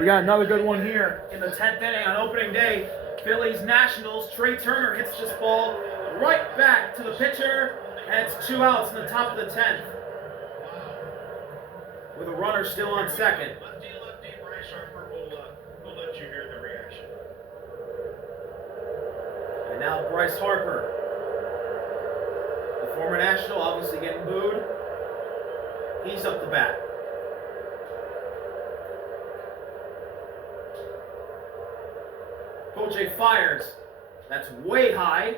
We got another good one here in the 10th inning on opening day. Phillies Nationals. Trey Turner hits this ball right back to the pitcher, and it's 2 outs in the top of the 10th, with a runner still on second. Lefty, Bryce Harper will let you hear the reaction. And now Bryce Harper, the former National, obviously getting booed. He's up the bat. Poche fires. That's way high.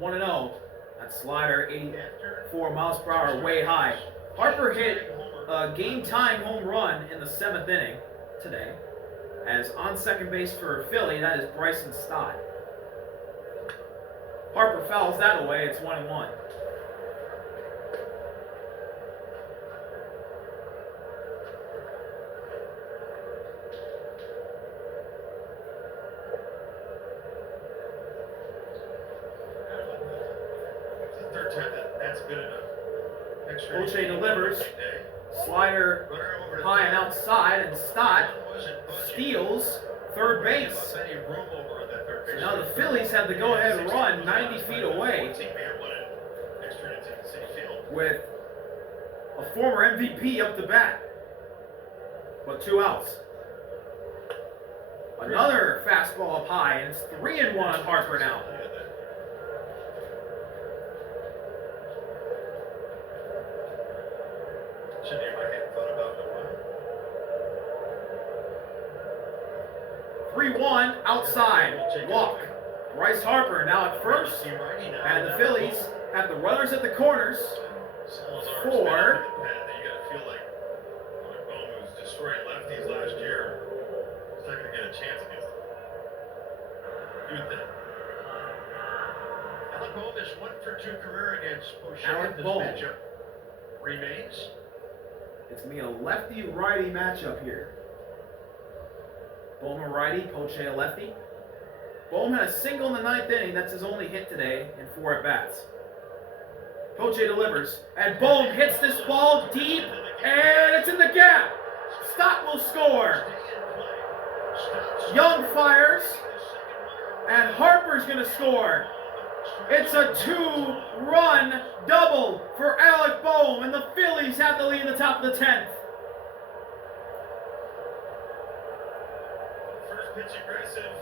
1-0. That slider, 84 miles per hour, way high. Harper hit a game-tying home run in the 7th inning today. As on second base for Philly, that is Bryson Stott. Harper fouls that away. It's 1-1. That's good enough. Poche delivers. Slider high and outside, and Stott steals third base. So now the Phillies have the go-ahead run 90 feet away with a former MVP up the bat. But 2 outs. Another fastball up high, and it's 3-1 on Harper now. Three-one outside walk. Bryce Harper now at first, and the Phillies have the runners at the corners for. You got to feel like Alec Bohm, who's destroying lefties last year, is not going to get a chance against them. You would think. Alec Bohm is 1 for 2 career against Poche. Alec Bohm remains. It's going to be a lefty-righty matchup here. Bohm a righty, Poche a lefty. Bohm had a single in the 9th inning. That's his only hit today in 4 at-bats. Poche delivers, and Bohm hits this ball deep, and it's in the gap. Stott will score. Young fires, and Harper's going to score. It's a 2-run double for Alec Bohm, and the Phillies have the lead in the top of the 10th. First pitch aggressive.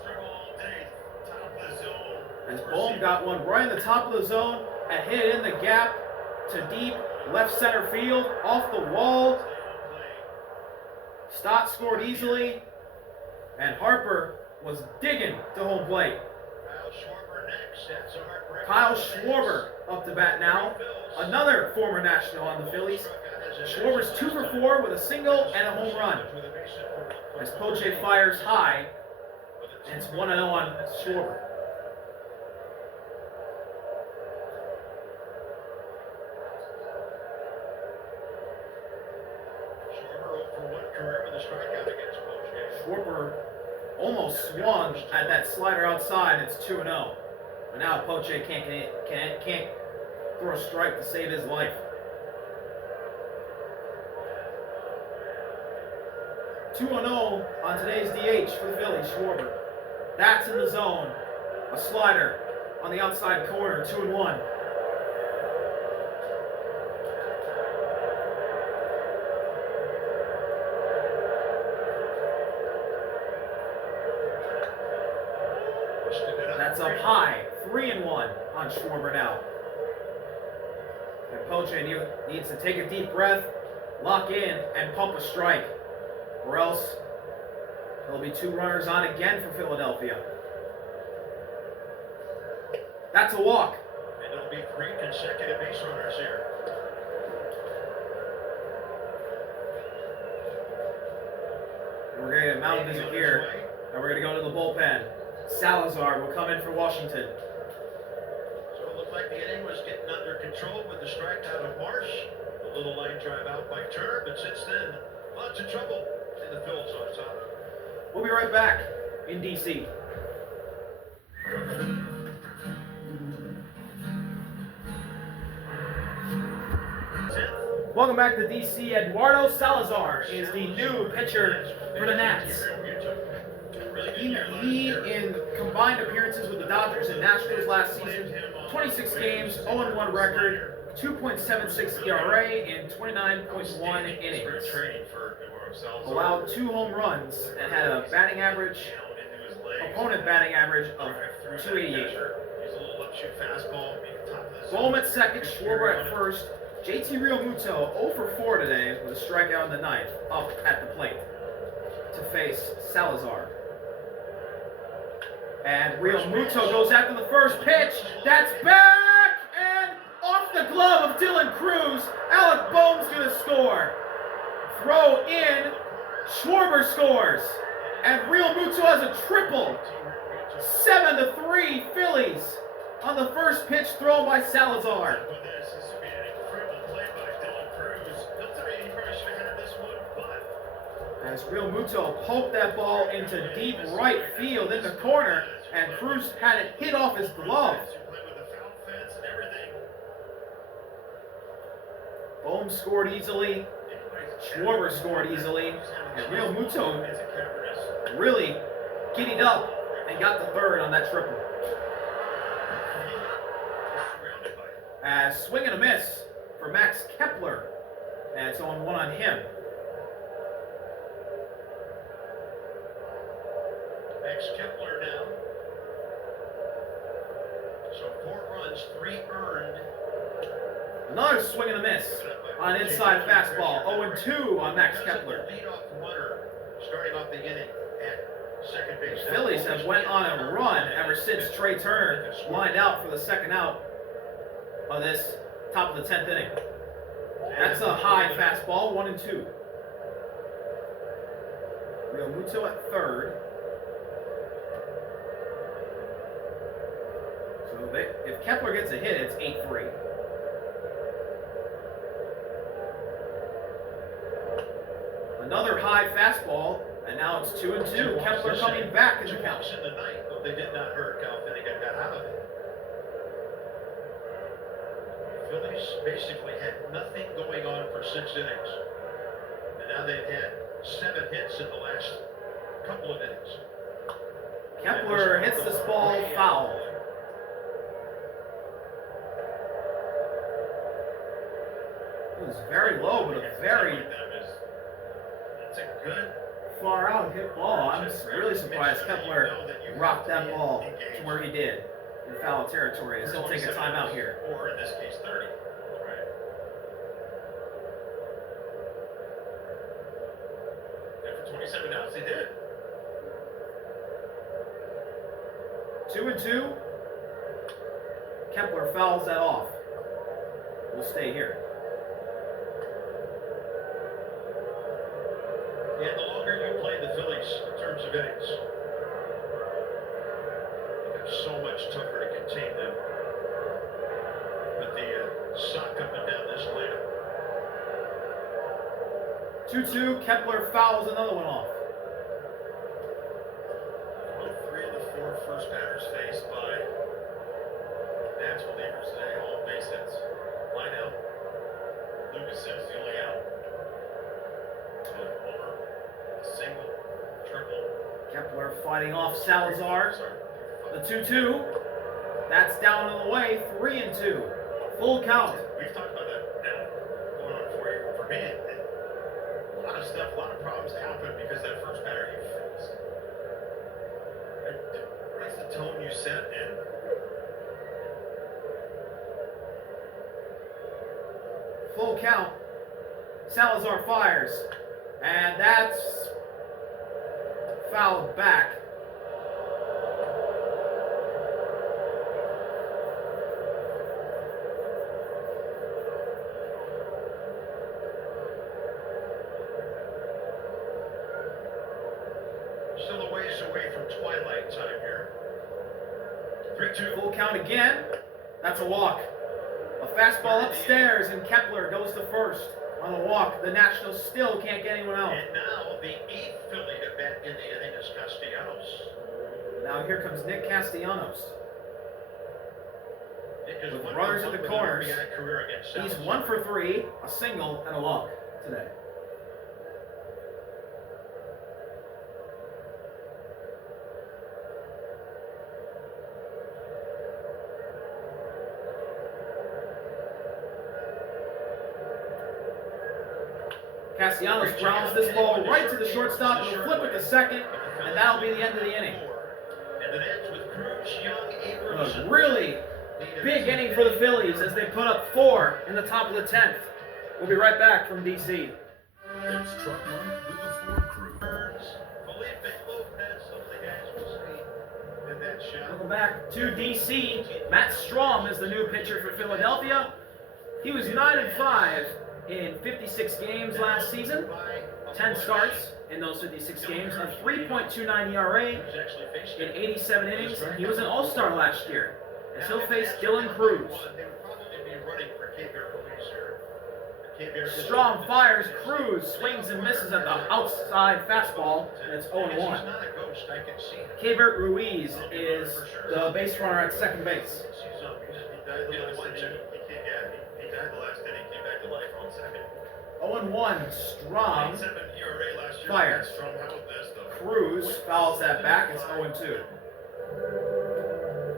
Struggle all day. Top of the zone. As Bohm got one right in the top of the zone and hit it in the gap to deep left center field, off the wall. Stott scored easily, and Harper was digging to home plate. Kyle Schwarber up to bat now. Another former National on the Phillies. Schwarber's 2 for 4 with a single and a home run. As Poche fires high, and it's 1-0 on Schwarber. Schwarber almost swung at that slider outside. It's 2-0. But now Poche can't throw a strike to save his life. 2-0 on today's DH for the Phillies, Schwarber. That's in the zone. A slider on the outside corner, 2-1. That's up high, 3-1 on Schwarber now. And Poche needs to take a deep breath, lock in, and pump a strike. Or else there'll be 2 runners on again for Philadelphia. That's a walk. And it'll be 3 consecutive base runners here. And we're going to get a mound visit here. And we're going to go to the bullpen. Salazar will come in for Washington. So it looked like the inning was getting under control with the strikeout of Marsh. A little line drive out by Turner, but since then, lots of trouble in the Phillies on top. We'll be right back in D.C. Welcome back to DC. Eduardo Salazar is the new pitcher for the Nats. He in combined appearances with the Dodgers and Nationals last season, 26 games, 0-1 record, 2.76 ERA, and 29.1 innings. Allowed 2 home runs and had a batting average, opponent batting average of 288. Bohm at second, Schwarber at first. JT Realmuto 0 for 4 today with a strikeout in the ninth, up at the plate to face Salazar. And Realmuto goes after the first pitch. That's back! And off the glove of Dylan Cruz, Alec Bohm's going to score. Throw in, Schwarber scores. And Realmuto has a triple. 7-3 Phillies on the first pitch thrown by Salazar. As Realmuto poked that ball into deep right field in the corner, and Cruz had it hit off his glove. Bohm scored easily, Schwarber scored easily, and Realmuto really giddied up and got the third on that triple. As swing and a miss for Max Kepler, and it's 0-1 on him. Max Kepler now. So 4 runs, 3 earned. Another swing and a miss on inside fastball. 0-2 on Max Kepler. Leadoff runner starting off the inning at second base. The Phillies have went on a run ever since Trey Turner lined out for the second out of this top of the 10th inning. That's a high fastball, 1-2. Realmuto at third. So if Kepler gets a hit, it's 8-3. Another high fastball, and now it's 2-2. Kepler coming back in the count. In the ninth, but they did not hurt. Cal Finnegan got out of it. The Phillies basically had nothing going on for 6 innings, and now they've had 7 hits in the last couple of innings. Kepler hits this ball foul. It was very low, but a very good far out hit ball. I'm really surprised Kepler rocked that ball to where he did in foul territory. As he'll take a timeout here. Or in this case, 30. Right. And for 27 outs, he did. 2-2. Kepler fouls that off. We'll stay here. And the longer you play the Phillies in terms of innings, it's so much tougher to contain them. But the sock up and down this lineup. 2-2. Kepler fouls another one off. Well, 3 of the 4 first batters faced by Nats relievers today, all base hits. Line out. Lucas Sims the only out. Single, triple. Kepler fighting off Salazar. The 2-2. That's down and away. 3-2. Full count. We've talked about that now going on for you. For me, a lot of stuff, a lot of problems happen because that first batter you faced. That's the tone you set and Full count. Salazar fires. And that's fouled back. still a ways away from twilight time here. 3-2. Full count again. That's a walk. A fastball upstairs, and Kepler goes to first on a walk. The Nationals still can't get anyone out. And now the 8th Philly to bat in the inning is Castellanos. Now here comes Nick Castellanos. with runners at the corners. He's 1 for 3, a single, and a walk today. Castellanos grounds this ball right to the shortstop. He'll flip it to second, and that'll be the end of the inning. A really big inning for the Phillies as they put up 4 in the top of the 10th. We'll be right back from DC. It's Truck Run with the Ford Crew. Welcome back to DC. Matt Strom is the new pitcher for Philadelphia. He was 9-5 in 56 games last season. 10 starts in those 56 games. A 3.29 ERA in 87 innings. And he was an all-star last year. As he'll face Dylan Cruz. Strom fires. Cruz swings and misses at the outside fastball, and it's 0-1. Keibert Ruiz is the base runner at second base. He died the last inning, came back to life on second. 0-1. Strom fires. Cruz fouls that back. It's 0-2.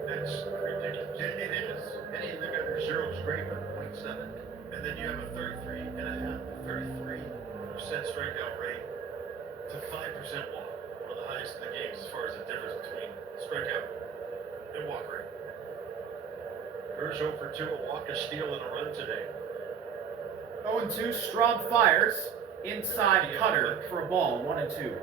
That's ridiculous. It is. Any of them got their zeros great, but 0.7. And then you have a 33% strikeout rate to 5% walk. One of the highest in the games as far as the difference between strikeout and walk rate. Cruz 0 for 2, a walk, a steal, and a run today. 0-2. Strom fires. Inside cutter for a ball. 1-2.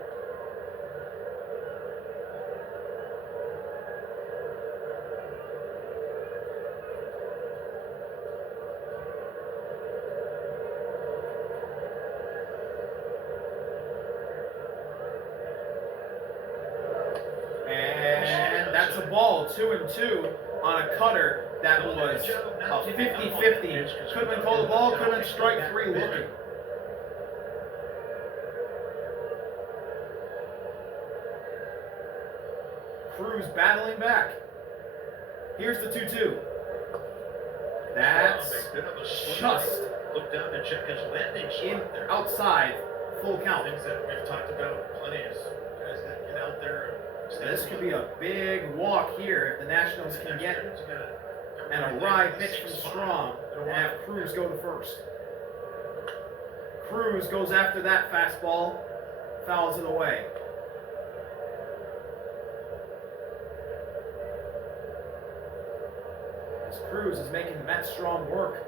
And that's a ball. 2-2 on a cutter. That was a 50-50. Could have been called a ball, could have been strike 3 looking. Cruz battling back. Here's the 2-2. That's just Look down to check his landing in spot there. outside. Full count. Things that we've talked about plenty is guys that get out there. This could be a big walk here if the Nationals can get and a ride pitch from Strom and have Cruz go to first. Cruz goes after that fastball, fouls it away. As Cruz is making Matt Strom work.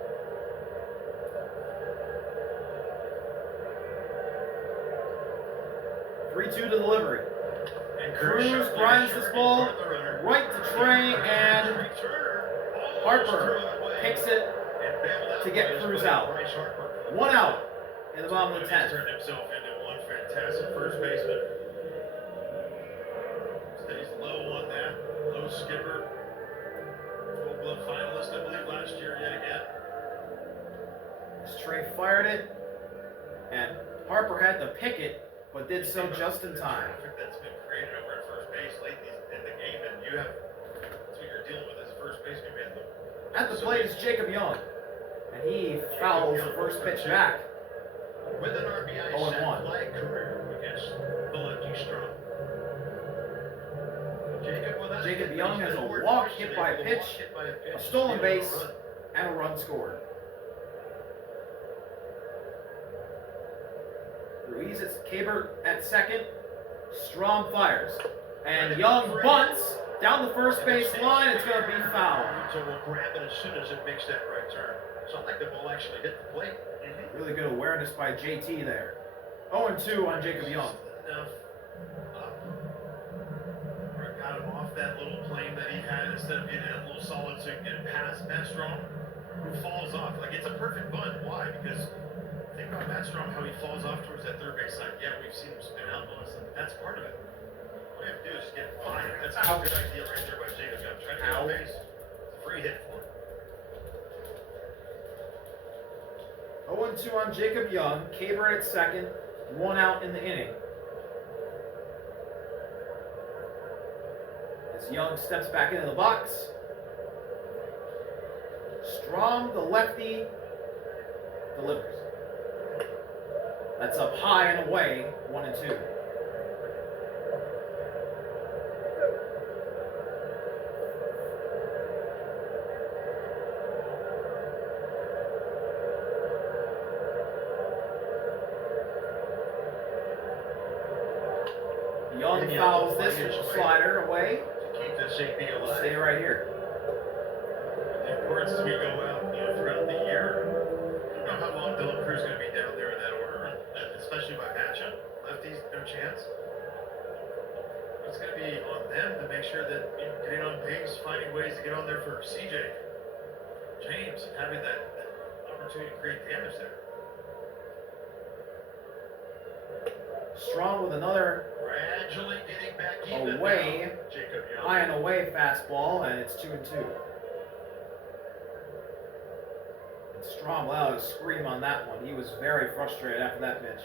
(3-2) to delivery. And Cruz grinds this ball right to Trey, and Harper picks it to get Cruz out. 1 out in the bottom of the 10th. Turned himself into one fantastic first baseman. Stays low on that. Low skipper. Gold Glove finalist, I believe, last year yet again. As Trey fired it, and Harper had to pick it, but did so just in time. Traffic that's been created over at first base late in the game, and you have that's what you're dealing with as a first baseman. At the plate is Jacob Young, and he fouls the first pitch back. With an RBI 0-1. sac fly career against the lefty Strom. Jacob Young has a walk hit by a pitch, a stolen base, and a run scored. Ruiz is Keibert at second. Strom fires. And Young bunts down the first base line. It's going to be foul. So we'll grab it as soon as it makes that right turn. It's not like the ball actually hit the plate. Really good awareness by JT there. 0-2 on Jacob Young. Enough up. Or got him off that little plane that he had instead of getting that little solid so he can get it past Matt Strom, who falls off. Like, it's a perfect bunt. Why? Because think about Matt Strom, how he falls off towards that third base side. Yeah, we've seen him spin out, but that's part of it. All you have to do is get by it. That's a good idea right there by Jacob Young. Try to get on base. It's a free hit for him. 0-2 on Jacob Young. Keibert at second. 1 out in the inning. As Young steps back into the box. Strom, the lefty, delivers. That's up high and away, 1-2. Young fouls this slider away. To keep this AP alive. Stay right here. The importance as we go out, throughout the year. I don't know how long Dylan Cruz is going to be down there in that order, especially by matchup. Lefties, no chance. It's going to be on them to make sure that getting on pace, finding ways to get on there for CJ, James, having that opportunity to create damage there. Strong with another Gradually getting back even away, now, Jacob Young. high and away fastball, and it's 2-2. And Strom allowed a scream on that one. He was very frustrated after that pitch.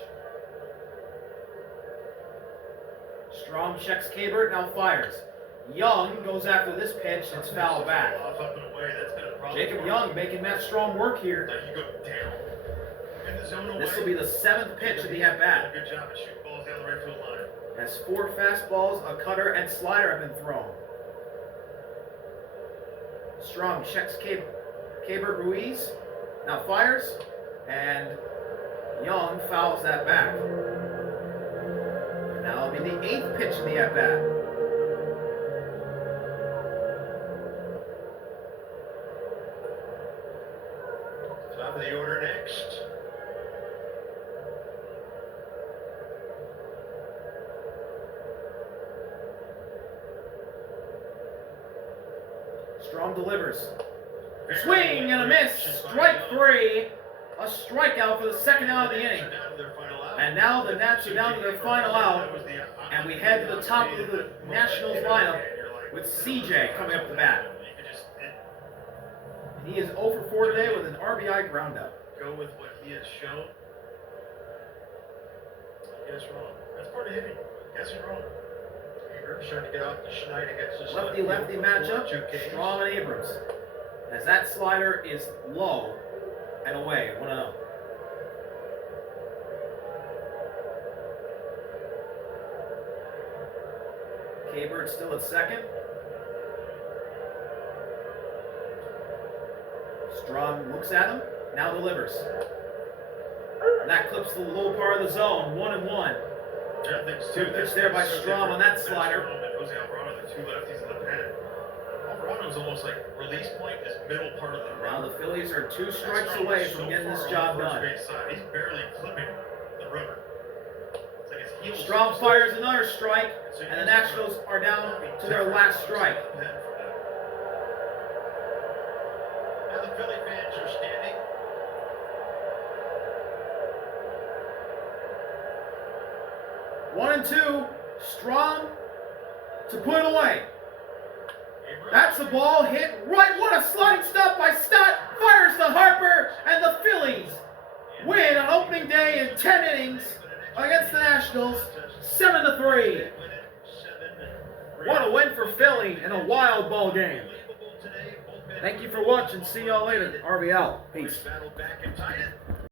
Strom checks Kabert, now fires. Young goes after this pitch, and it's fouled back. Off, up and away. That's been a problem. Jacob Young making Matt Strom work here. Now you go down. In the zone away. This will be the 7th pitch of the at-bat. Good job at shooting balls down the right field line. As 4 fastballs, a cutter, and slider have been thrown. Strom checks Kabert Ruiz, now fires, and Young fouls that back. Now it'll be the 8th pitch of the at-bat. Top of the order next. Strom delivers. Swing and a miss. Strike 3. A strikeout for the second out of the inning. And now the Nats are down to their final out. And we head to the top of the Nationals lineup with CJ coming up the bat. And he is 0 for 4 today with an RBI groundout. Go with what he has shown. Guess wrong. That's part of hitting. Guessing wrong. Abrams trying to get off the schneid against this Lefty-lefty matchup, Strom and Abrams. As that slider is low and away, 1-0. Kabert still at second. Strom looks at him, now delivers. And that clips the low part of the zone, 1-1. Two pitch there by Strom on that slider. Jose Alvarado, the 2 lefties in the pen. Alvarado's almost like release point is middle part of the run. Now the Phillies are 2 strikes away from getting this job done. He's barely clipping the rubber. It's like his heels. Strom fires another strike, and the Nationals are down to their last strike. Now the Philly fans are standing. One and two, Strom to put it away. That's a ball hit right. What a sliding stop by Stott. Fires to Harper, and the Phillies win on opening day in 10 innings against the Nationals, 7-3. What a win for Philly in a wild ball game. Thank you for watching. See y'all later. RBL. Peace.